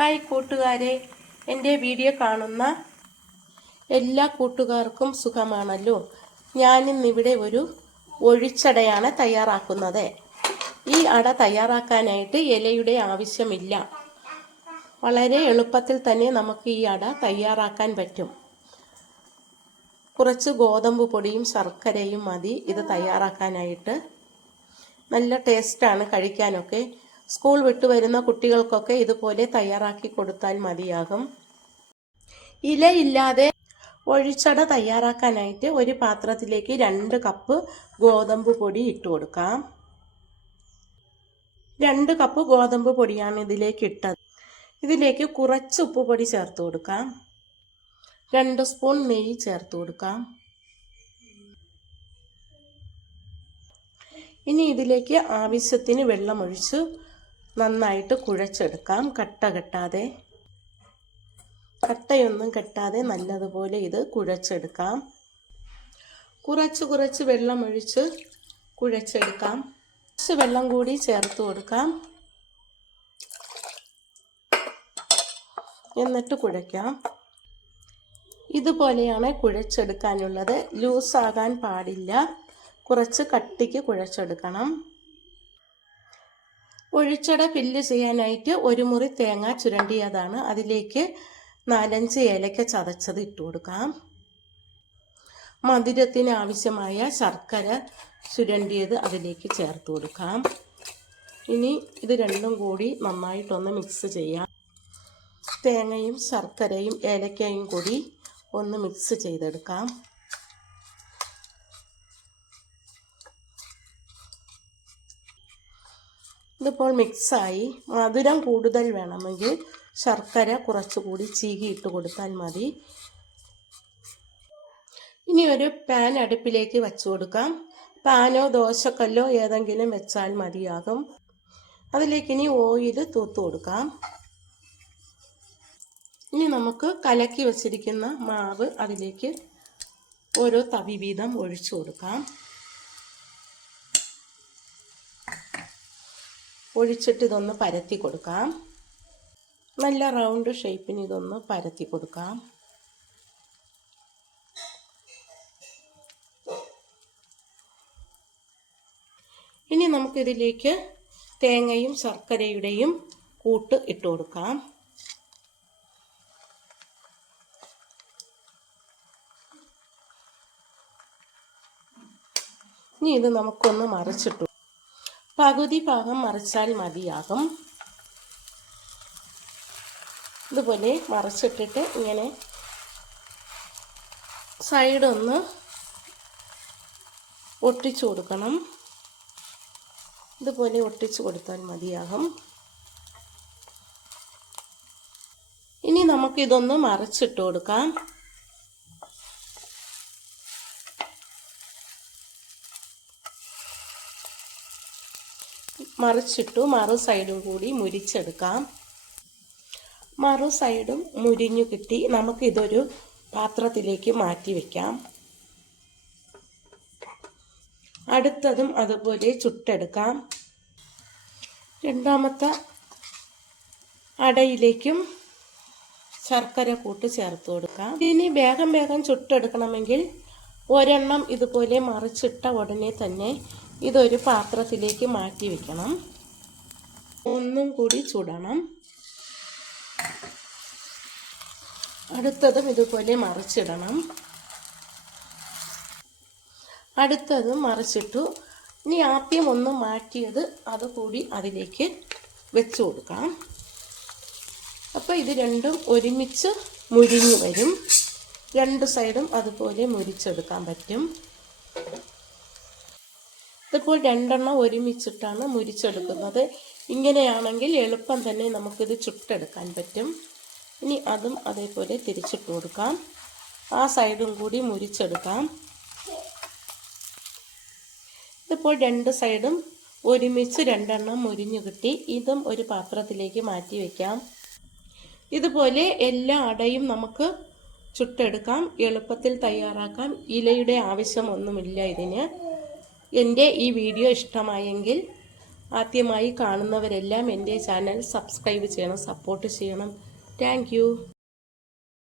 Hi കൂട്ടുകാരെ. എന്റെ video കാണുന്ന എല്ലാ കൂട്ടുകാർക്കും സുഖമാണല്ലോ. ഞാനിന്നിവിടെ ഒരു ഒഴിച്ചടയാണ് തയ്യാറാക്കുന്നത്. ഈ അട തയ്യാറാക്കാനായിട്ട് ഇലയുടെ ആവശ്യമില്ല. വളരെ എളുപ്പത്തിൽ തന്നെ നമുക്ക് ഈ അട തയ്യാറാക്കാൻ പറ്റും. കുറച്ച് ഗോതമ്പ് പൊടിയും ശർക്കരയും മതി ഇത് തയ്യാറാക്കാനായിട്ട്. നല്ല ടേസ്റ്റാണ് കഴിക്കാനൊക്കെ. സ്കൂൾ വിട്ടു വരുന്ന കുട്ടികൾക്കൊക്കെ ഇതുപോലെ തയ്യാറാക്കി കൊടുത്താൽ മതിയാകും. ഇലയില്ലാതെ ഒഴിച്ചട തയ്യാറാക്കാനായിട്ട് ഒരു പാത്രത്തിലേക്ക് രണ്ട് കപ്പ് ഗോതമ്പ് പൊടി ഇട്ട് കൊടുക്കാം. രണ്ട് കപ്പ് ഗോതമ്പ് പൊടിയാണ് ഇതിലേക്ക് ഇട്ടത്. ഇതിലേക്ക് കുറച്ച് ഉപ്പ് പൊടി ചേർത്ത് കൊടുക്കാം. രണ്ട് സ്പൂൺ നെയ്യ് ചേർത്ത് കൊടുക്കാം. ഇനി ഇതിലേക്ക് ആവശ്യത്തിന് വെള്ളമൊഴിച്ച് നന്നായിട്ട് കുഴച്ചെടുക്കാം. കട്ട കെട്ടാതെ. കട്ടയൊന്നും കെട്ടാതെ നല്ലതുപോലെ ഇത് കുഴച്ചെടുക്കാം. കുറച്ച് കുറച്ച് വെള്ളമൊഴിച്ച് കുഴച്ചെടുക്കാം. കുറച്ച് വെള്ളം കൂടി ചേർത്ത് കൊടുക്കാം. എന്നിട്ട് കുഴയ്ക്കാം. ഇതുപോലെയാണ് കുഴച്ചെടുക്കാനുള്ളത്. ലൂസാകാൻ പാടില്ല. കുറച്ച് കട്ടിക്ക് കുഴച്ചെടുക്കണം. ഒഴിച്ചട ഫില്ല് ചെയ്യാനായിട്ട് ഒരു മുറി തേങ്ങ ചുരണ്ടിയതാണ്. അതിലേക്ക് നാലഞ്ച് ഏലക്ക ചതച്ചത് ഇട്ട് കൊടുക്കാം. മധുരത്തിന് ആവശ്യമായ ശർക്കര ചുരണ്ടിയത് അതിലേക്ക് ചേർത്ത് കൊടുക്കാം. ഇനി ഇത് രണ്ടും കൂടി നന്നായിട്ടൊന്ന് മിക്സ് ചെയ്യാം. തേങ്ങയും ശർക്കരയും ഏലക്കയും കൂടി ഒന്ന് മിക്സ് ചെയ്തെടുക്കാം. ഇതിപ്പോൾ മിക്സായി മധുരം കൂടുതൽ വേണമെങ്കിൽ ശർക്കര കുറച്ചുകൂടി ചീകി ഇട്ട് കൊടുത്താൽ മതി. ഇനി ഒരു പാൻ അടുപ്പിലേക്ക് വെച്ചു കൊടുക്കാം. പാനോ ദോശക്കല്ലോ ഏതെങ്കിലും വെച്ചാൽ മതിയാകും. അതിലേക്ക് ഇനി ഓയിൽ തൂത്തു കൊടുക്കാം. ഇനി നമുക്ക് കലക്കി വച്ചിരിക്കുന്ന മാവ് അതിലേക്ക് ഓരോ തവി വീതം ഒഴിച്ചു കൊടുക്കാം. ഒഴിച്ചിട്ട് ഇതൊന്ന് പരത്തി കൊടുക്കാം. നല്ല റൗണ്ട് ഷേപ്പിന് ഇതൊന്ന് പരത്തി കൊടുക്കാം. ഇനി നമുക്കിതിലേക്ക് തേങ്ങയും ശർക്കരയുടെയും കൂട്ട് ഇട്ട് കൊടുക്കാം. ഇനി ഇത് നമുക്കൊന്ന് മറിച്ചിട്ടു പകുതി ഭാഗം മറിച്ചാൽ മതിയാകും. ഇതുപോലെ മറിച്ചിട്ടിട്ട് ഇങ്ങനെ സൈഡൊന്ന് ഒട്ടിച്ചു കൊടുക്കണം. ഇതുപോലെ ഒട്ടിച്ചു കൊടുത്താൽ മതിയാകും. ഇനി നമുക്കിതൊന്ന് മറിച്ചിട്ട് കൊടുക്കാം. മറിച്ചിട്ടു മറു സൈഡും കൂടി മുരിച്ചെടുക്കാം. മറു സൈഡും മുരിഞ്ഞു കിട്ടി. നമുക്കിതൊരു പാത്രത്തിലേക്ക് മാറ്റി വയ്ക്കാം അടുത്തതും അതുപോലെ ചുട്ടെടുക്കാം. രണ്ടാമത്തെ അടയിലേക്കും ശർക്കര കൂട്ട് ചേർത്ത് കൊടുക്കാം. ഇനി വേഗം വേഗം ചുട്ടെടുക്കണമെങ്കിൽ ഒരെണ്ണം ഇതുപോലെ മറിച്ചിട്ട ഉടനെ തന്നെ ഇതൊരു പാത്രത്തിലേക്ക് മാറ്റി വെക്കണം. ഒന്നും കൂടി ചുടണം. അടുത്തതും ഇതുപോലെ മറിച്ചിടണം. അടുത്തതും മറിച്ചിട്ടു. ഇനി ആദ്യം ഒന്ന് മാറ്റിയത് അതുകൂടി അതിലേക്ക് വെച്ചു കൊടുക്കാം അപ്പോൾ ഇത് രണ്ടും ഒരുമിച്ച് മുരിഞ്ഞു വരും. രണ്ട് സൈഡും അതുപോലെ മുരിച്ചെടുക്കാൻ പറ്റും. ഇതിപ്പോൾ രണ്ടെണ്ണം ഒരുമിച്ചിട്ടാണ് മുരിച്ചെടുക്കുന്നത്. ഇങ്ങനെയാണെങ്കിൽ എളുപ്പം തന്നെ നമുക്കിത് ചുട്ടെടുക്കാൻ പറ്റും. ഇനി അതും അതേപോലെ തിരിച്ചിട്ട് കൊടുക്കാം. ആ സൈഡും കൂടി മുരിച്ചെടുക്കാം. ഇതിപ്പോൾ രണ്ട് സൈഡും ഒരുമിച്ച് രണ്ടെണ്ണം മുരിഞ്ഞു കിട്ടി. ഇതും ഒരു പാത്രത്തിലേക്ക് മാറ്റി വയ്ക്കാം ഇതുപോലെ എല്ലാ അടയും നമുക്ക് ചുട്ടെടുക്കാം. എളുപ്പത്തിൽ തയ്യാറാക്കാം. ഇലയുടെ ആവശ്യമൊന്നുമില്ല ഇതിന്. എന്റെ ഈ വീഡിയോ ഇഷ്ടമായെങ്കിൽ ആദ്യമായി കാണുന്നവരെല്ലാം എന്റെ ചാനൽ സബ്സ്ക്രൈബ് ചെയ്യണം സപ്പോർട്ട് ചെയ്യണം. താങ്ക്